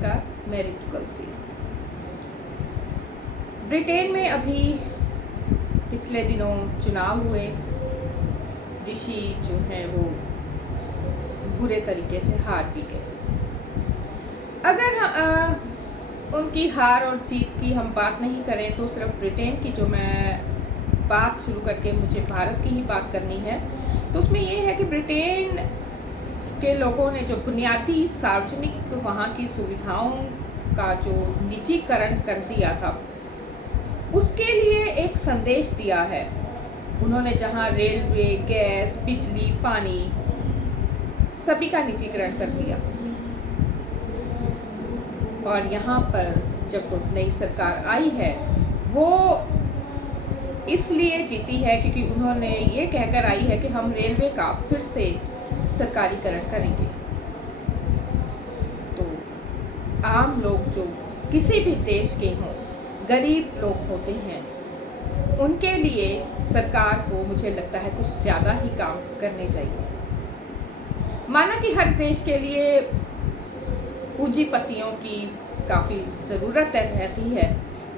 नमस्कार, मैं रितु कलसी। ब्रिटेन में अभी पिछले दिनों चुनाव हुए। ऋषि जो हैं वो बुरे तरीके से हार भी गए। अगर उनकी हार और जीत की हम बात नहीं करें तो सिर्फ ब्रिटेन की जो मैं बात शुरू करके मुझे भारत की ही बात करनी है, तो उसमें ये है कि ब्रिटेन के लोगों ने जो बुनियादी सार्वजनिक वहाँ की सुविधाओं का जो निजीकरण कर दिया था, उसके लिए एक संदेश दिया है। उन्होंने जहाँ रेलवे, गैस, बिजली, पानी सभी का निजीकरण कर दिया। और यहाँ पर जब नई सरकार आई है वो इसलिए जीती है क्योंकि उन्होंने ये कहकर आई है कि हम रेलवे का फिर से सरकारीकरण करेंगे। तो आम लोग जो किसी भी देश के हों, गरीब लोग होते हैं, उनके लिए सरकार को मुझे लगता है कुछ ज़्यादा ही काम करने चाहिए। माना कि हर देश के लिए पूंजीपतियों की काफ़ी ज़रूरत रहती है,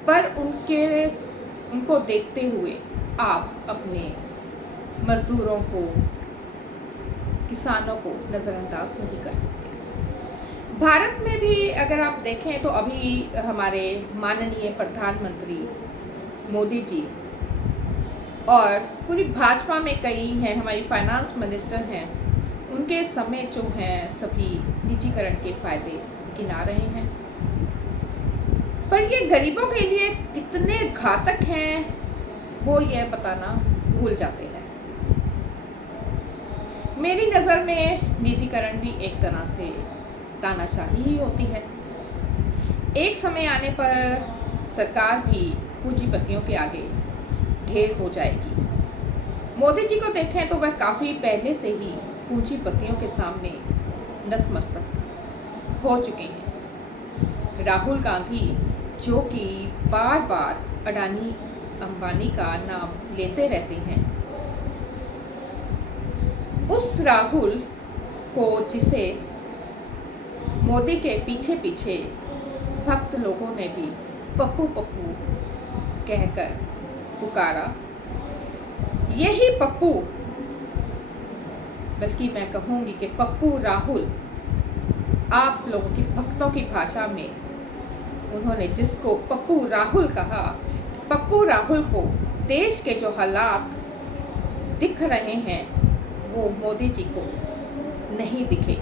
पर उनको देखते हुए आप अपने मज़दूरों को, किसानों को नज़रअंदाज नहीं कर सकते। भारत में भी अगर आप देखें तो अभी हमारे माननीय प्रधानमंत्री मोदी जी और पूरी भाजपा में कई हैं, हमारी फाइनेंस मिनिस्टर हैं, उनके समय जो हैं सभी निजीकरण के फायदे गिना रहे हैं। पर ये गरीबों के लिए कितने घातक हैं वो ये बताना भूल जाते हैं। मेरी नज़र में निजीकरण भी एक तरह से तानाशाही ही होती है। एक समय आने पर सरकार भी पूंजीपतियों के आगे ढेर हो जाएगी। मोदी जी को देखें तो वह काफ़ी पहले से ही पूंजीपतियों के सामने नतमस्तक हो चुके हैं। राहुल गांधी जो कि बार बार अडानी अंबानी का नाम लेते रहते हैं, उस राहुल को जिसे मोदी के पीछे पीछे भक्त लोगों ने भी पप्पू पप्पू कहकर पुकारा, यही पप्पू, बल्कि मैं कहूँगी कि पप्पू राहुल, आप लोगों की भक्तों की भाषा में उन्होंने जिसको पप्पू राहुल कहा, पप्पू राहुल को देश के जो हालात दिख रहे हैं वो मोदी जी को नहीं दिखे।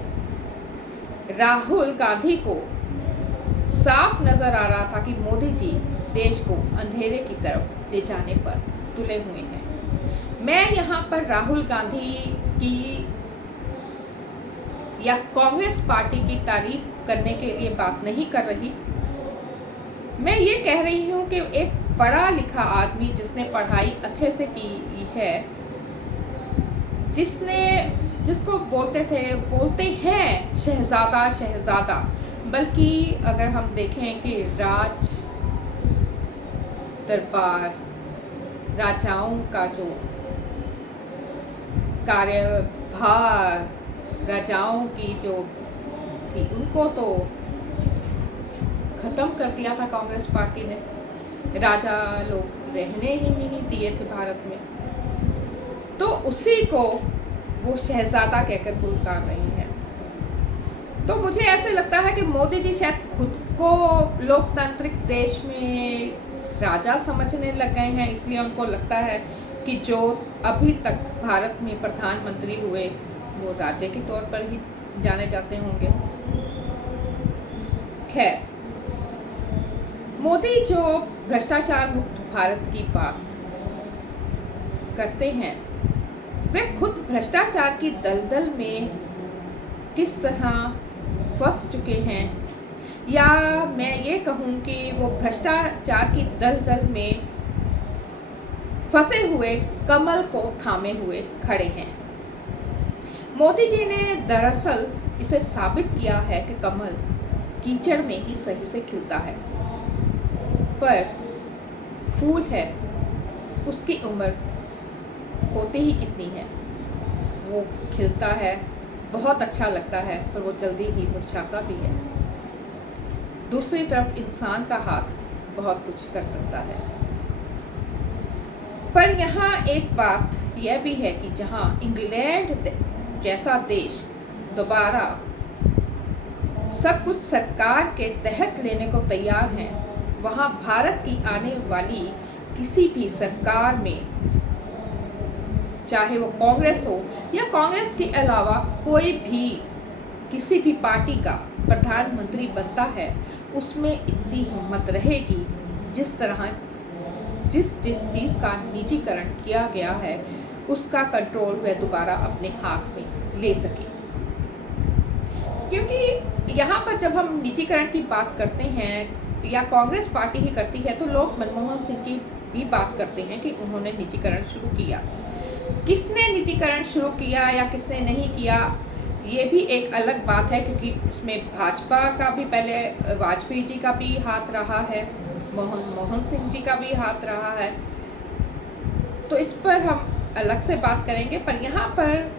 राहुल गांधी को साफ नज़र आ रहा था कि मोदी जी देश को अंधेरे की तरफ ले जाने पर तुले हुए हैं। मैं यहाँ पर राहुल गांधी की या कांग्रेस पार्टी की तारीफ करने के लिए बात नहीं कर रही। मैं ये कह रही हूँ कि एक पढ़ा लिखा आदमी जिसने पढ़ाई अच्छे से की है, जिसको बोलते हैं शहजादा, बल्कि अगर हम देखें कि राज दरबार, राजाओं का जो कार्यभार, राजाओं की जो थी, उनको तो ख़त्म कर दिया था कांग्रेस पार्टी ने। राजा लोग रहने ही नहीं दिए थे भारत में, तो उसी को वो शहजादा कहकर पुकार रही हैं। तो मुझे ऐसे लगता है कि मोदी जी शायद खुद को लोकतांत्रिक देश में राजा समझने लग गए हैं, इसलिए उनको लगता है कि जो अभी तक भारत में प्रधानमंत्री हुए वो राजे के तौर पर ही जाने जाते होंगे। खैर, मोदी जो भ्रष्टाचार मुक्त भारत की बात करते हैं, वे खुद भ्रष्टाचार की दलदल में किस तरह फंस चुके हैं, या मैं ये कहूँ कि वो भ्रष्टाचार की दलदल में फंसे हुए कमल को थामे हुए खड़े हैं। मोदी जी ने दरअसल इसे साबित किया है कि कमल कीचड़ में ही सही से खिलता है, पर फूल है उसकी उम्र होते ही कितनी है, वो खिलता है, बहुत अच्छा लगता है, पर वो जल्दी ही मुरझाता भी है। दूसरी तरफ इंसान का हाथ बहुत कुछ कर सकता है। पर यहाँ एक बात यह भी है कि जहाँ इंग्लैंड जैसा देश दोबारा सब कुछ सरकार के तहत लेने को तैयार है, वहाँ भारत की आने वाली किसी भी सरकार में, चाहे वो कांग्रेस हो या कांग्रेस के अलावा कोई भी किसी भी पार्टी का प्रधानमंत्री बनता है, उसमें इतनी हिम्मत रहेगी जिस चीज़ का निजीकरण किया गया है उसका कंट्रोल वह दोबारा अपने हाथ में ले सके। क्योंकि यहाँ पर जब हम निजीकरण की बात करते हैं या कांग्रेस पार्टी ही करती है, तो लोग मनमोहन सिंह की भी बात करते हैं कि उन्होंने निजीकरण शुरू किया। किसने निजीकरण शुरू किया या किसने नहीं किया, ये भी एक अलग बात है, क्योंकि इसमें भाजपा का भी, पहले वाजपेयी जी का भी हाथ रहा है, मनमोहन सिंह जी का भी हाथ रहा है, तो इस पर हम अलग से बात करेंगे। पर यहाँ पर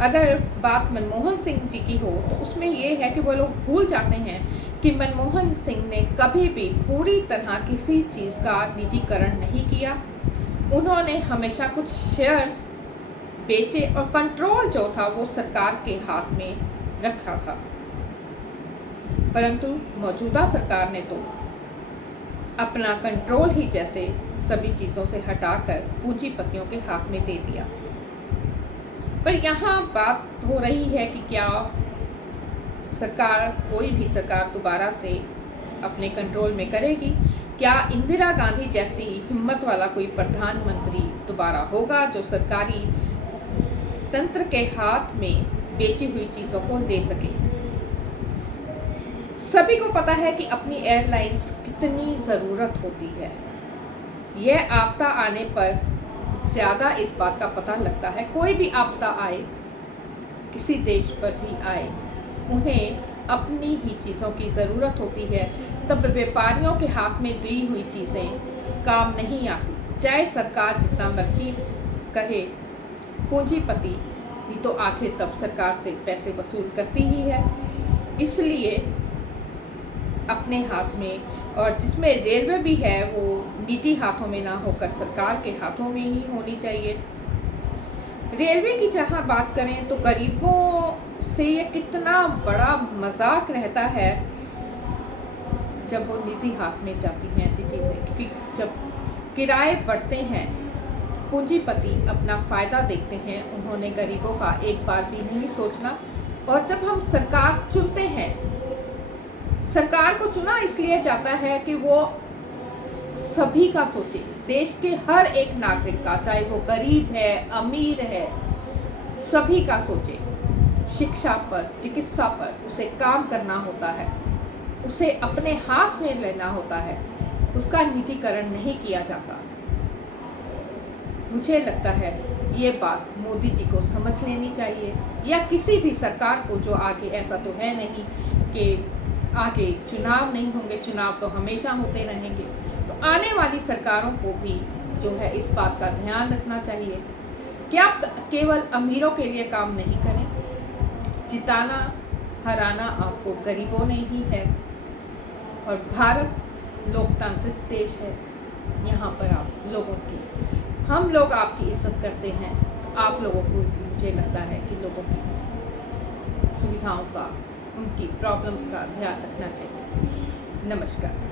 अगर बात मनमोहन सिंह जी की हो तो उसमें ये है कि वो लोग भूल जाते हैं कि मनमोहन सिंह ने कभी भी पूरी तरह किसी चीज़ का निजीकरण नहीं किया। उन्होंने हमेशा कुछ शेयर्स बेचे और कंट्रोल जो था वो सरकार के हाथ में रखा था। परंतु मौजूदा सरकार ने तो अपना कंट्रोल ही जैसे सभी चीज़ों से हटाकर पूंजीपतियों के हाथ में दे दिया। पर यहाँ बात हो रही है कि क्या सरकार, कोई भी सरकार दोबारा से अपने कंट्रोल में करेगी? क्या इंदिरा गांधी जैसी हिम्मत वाला कोई प्रधानमंत्री दोबारा होगा जो सरकारी तंत्र के हाथ में बेची हुई चीज़ों को ले सके? सभी को पता है कि अपनी एयरलाइंस कितनी ज़रूरत होती है। यह आपदा आने पर ज़्यादा इस बात का पता लगता है। कोई भी आपदा आए, किसी देश पर भी आए, उन्हें अपनी ही चीज़ों की ज़रूरत होती है। तब व्यापारियों के हाथ में दी हुई चीज़ें काम नहीं आती। चाहे सरकार जितना मर्जी कहे, पूंजीपति भी तो आखिर तब सरकार से पैसे वसूल करती ही है। इसलिए अपने हाथ में, और जिसमें रेलवे भी है, वो निजी हाथों में ना होकर सरकार के हाथों में ही होनी चाहिए। रेलवे की जहाँ बात करें तो गरीबों से ये कितना बड़ा मजाक रहता है जब वो निजी हाथ में जाती हैं ऐसी चीज़ें, क्योंकि जब किराए बढ़ते हैं पूंजीपति अपना फ़ायदा देखते हैं, उन्होंने गरीबों का एक बार भी नहीं सोचना। और जब हम सरकार चुनते हैं, सरकार को चुना इसलिए जाता है कि वो सभी का सोचे, देश के हर एक नागरिक का, चाहे वो गरीब है, अमीर है, सभी का सोचे। शिक्षा पर, चिकित्सा पर उसे काम करना होता है, उसे अपने हाथ में लेना होता है, उसका निजीकरण नहीं किया जाता। मुझे लगता है ये बात मोदी जी को समझ लेनी चाहिए, या किसी भी सरकार को जो आगे, ऐसा तो है नहीं कि आगे चुनाव नहीं होंगे, चुनाव तो हमेशा होते रहेंगे, तो आने वाली सरकारों को भी जो है इस बात का ध्यान रखना चाहिए कि आप केवल अमीरों के लिए काम नहीं करें। जिताना हराना आपको गरीबों ने ही है, और भारत लोकतांत्रिक देश है। यहाँ पर आप लोगों की, हम लोग आपकी इज्जत करते हैं, तो आप लोगों को भी मुझे लगता है कि लोगों की सुविधाओं का, उनकी प्रॉब्लम्स का ध्यान रखना चाहिए। नमस्कार।